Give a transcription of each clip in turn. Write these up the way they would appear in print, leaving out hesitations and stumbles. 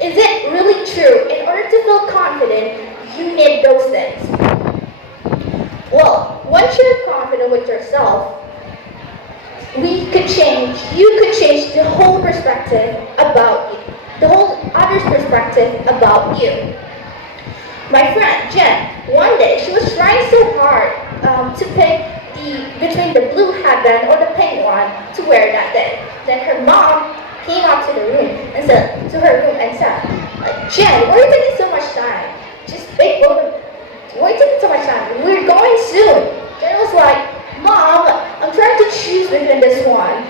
is it really true? In order to feel confident, you need those things. Well, once you're confident with yourself, you could change the whole perspective about you, the whole other's perspective about you. My friend Jen, one day she was trying so hard to pick between the blue headband or the pink one to wear that day. Then her mom came up to her room and said, Jen, why are you taking so much time? Just pick both of them. Why are you taking so much time? We're going soon. Jen was like, Mom, I'm trying to choose between this one.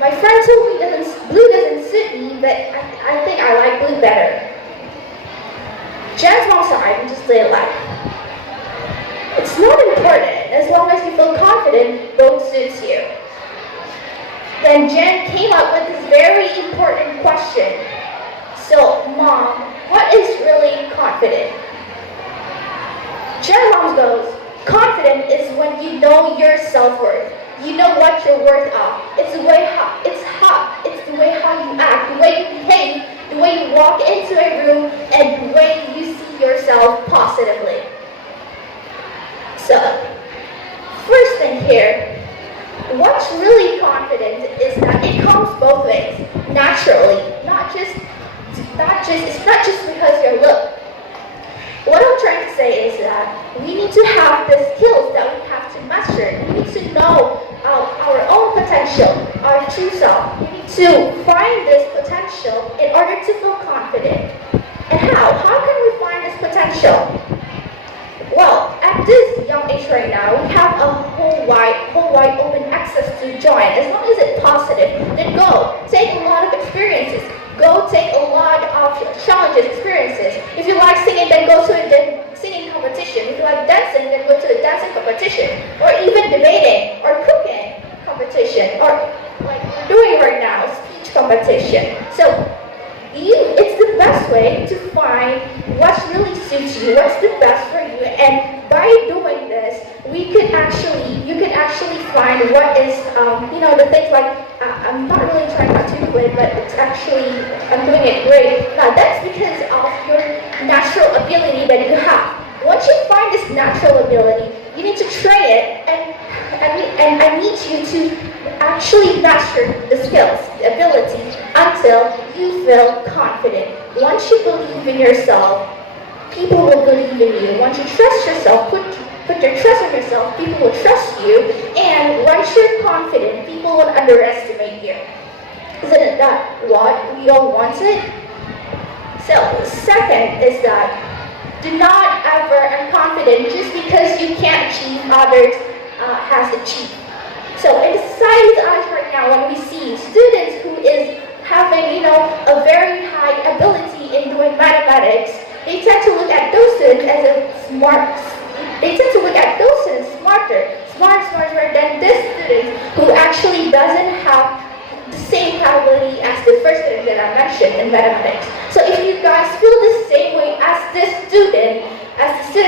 My friend told me blue doesn't suit me, but I think I like blue better. Jen's mom sighed and just let it lie. It's not important. As long as you feel confident, both suits you. Then Jen came up with this very important question. So, Mom, what is really confident? Jen mom goes, confident is when you know your self-worth. You know what you're worth of. It's the way how you act, the way you behave, the way you walk into a room, and the way you see yourself positively. So, first thing here, what's really confident is that it comes both ways, naturally, it's not just because you look. What I'm trying to say is that we need to have the skills that we have to master. We need to know our own potential, our true self. We need to find this potential in order to feel confident. And how? How can we find this potential? Well, at this young age right now, we have a whole wide open access to join. As long as it's positive, then go. Take a lot of experiences. Go take a lot of challenges, experiences. If you like singing, then go to a singing competition. If you like dancing, then go to a dancing competition. Or even debating or cooking competition. Or like we're doing right now, speech competition. So it's the best way to find what really suits you, what's the best for you, and by doing this, you can actually find what is, the things like, I'm not really trying not to do it, but I'm doing it great. Now that's because of your natural ability that you have. Once you find this natural ability, you need to train it, and I need you to actually master the skills, the ability, until you feel confident. Once you believe in yourself, people will believe in you. Once you trust yourself, put your trust in yourself, people will trust you. And once you're confident, people will underestimate you. Isn't that what we all wanted? So, second is that do not ever be confident just because you can't achieve others has achieved. So in the society right now, when we see students who is having, a very high ability in doing mathematics, they tend to look at those students as smarter than this student who actually doesn't have the same capability as the first student that I mentioned in mathematics. So if you guys feel the same way as the student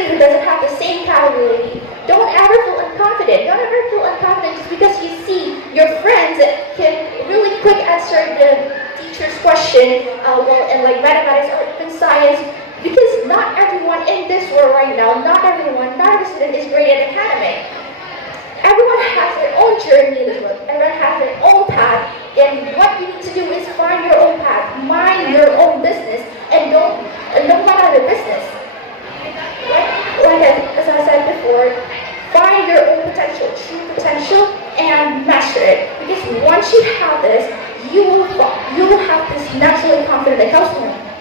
who doesn't have the same capability, don't ever feel unconfident. Don't ever feel unconfident just because you see your friends can really quick answer the teacher's question, in like mathematics or even science, because not everyone in this world right now, not every student is great at academic. Everyone has their own journey in this world. Everyone has their own path, and what you need to do is find your own path, mind your own business, and don't mind other business. As I said before, find your own potential, true potential, and master it. Because once you have this, you will have this naturally confident that comes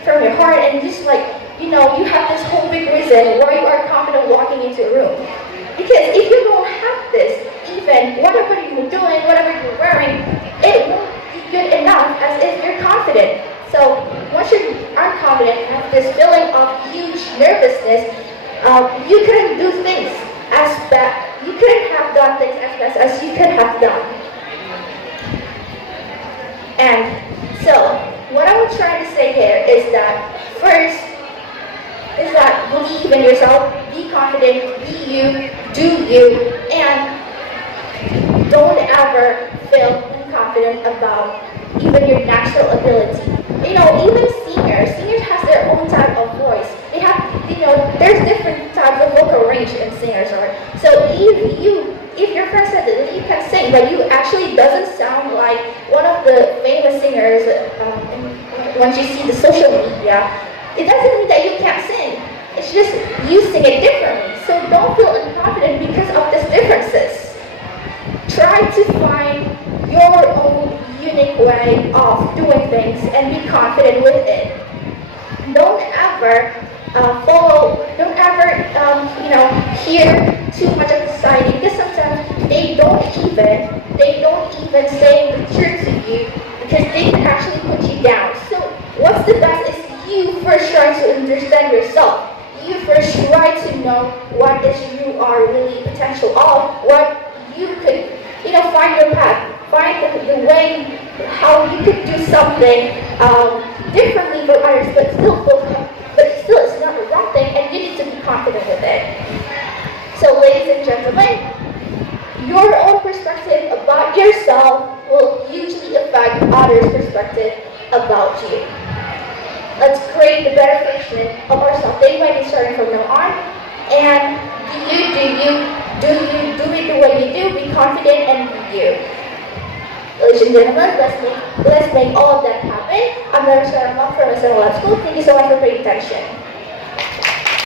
from your heart, and just you have this whole big reason why you are confident walking into a room. Because if you don't have this, even whatever you're doing, whatever you're wearing, it won't be good enough as if you're confident. So once you are confident, have this feeling of huge nervousness, you couldn't do things as bad. You couldn't have done things as best as you could have done. And so, what I'm trying to say here is that first is that believe in yourself, be confident, be you, do you, and don't ever feel unconfident about even your natural ability. Even seniors doesn't sound like one of the famous singers when you see the social media, it doesn't mean that you can't sing. It's just you sing it differently. So don't feel unconfident because of these differences. Try to find your own unique way of doing things and be confident with it. Don't ever hear too much of society, because sometimes they don't even say the truth to you, because they can actually put you down. So what's the best is you first try to understand yourself. You first try to know what is you are really potential of, what you could, find your path, find the way how you could do something differently from others, but still it's not a wrong thing, and you need to be confident with it. So ladies and gentlemen, your own perspective about yourself will usually affect others' perspective about you. Let's create the better version of ourselves day by day starting from now on. And do it the way you do, be confident and be you. Ladies and gentlemen, let's make all of that happen. I'm Dr. Sarah from SMA Labschool. Thank you so much for paying attention.